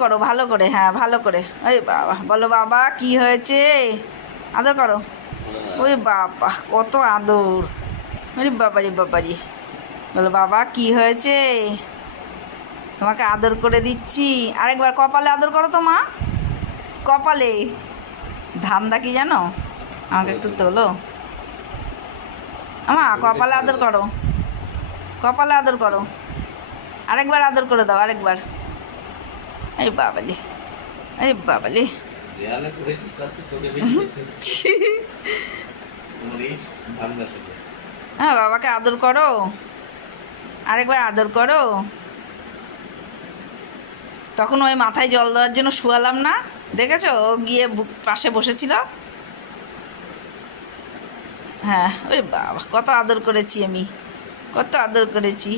করো ভালো করে, হ্যাঁ ভালো করে। ওই বাবা, বলো বাবা কি হয়েছে, আদর করো। ওই বাবা কত আদর, ওরে বাবারি বাবারি। বলো বাবা কি হয়েছে, তোমাকে আদর করে দিচ্ছি। আরেকবার কপালে আদর করো তো মা, কপালে। ধান্দা কি জানো, আমাকে একটু তোলো। আমা কপালে আদর করো, কপালে আদর করো। আরেকবার আদর করে দাও, আরেকবার। এই বাবালি, এই বাবালি। দেয়ালে করেছিস তাতে তোকে বেশি দেখতে হচ্ছে। মরিস ধান্দা শুধু। হ্যাঁ বাবাকে আদর করো, আরেকবার আদর করো। তখন ওই মাথায় জল দেওয়ার জন্য শুয়ালাম না, দেখেছো ও গিয়ে পাশে বসেছিল। হ্যাঁ ওই বাবা কত আদর করেছি আমি, কত আদর করেছি।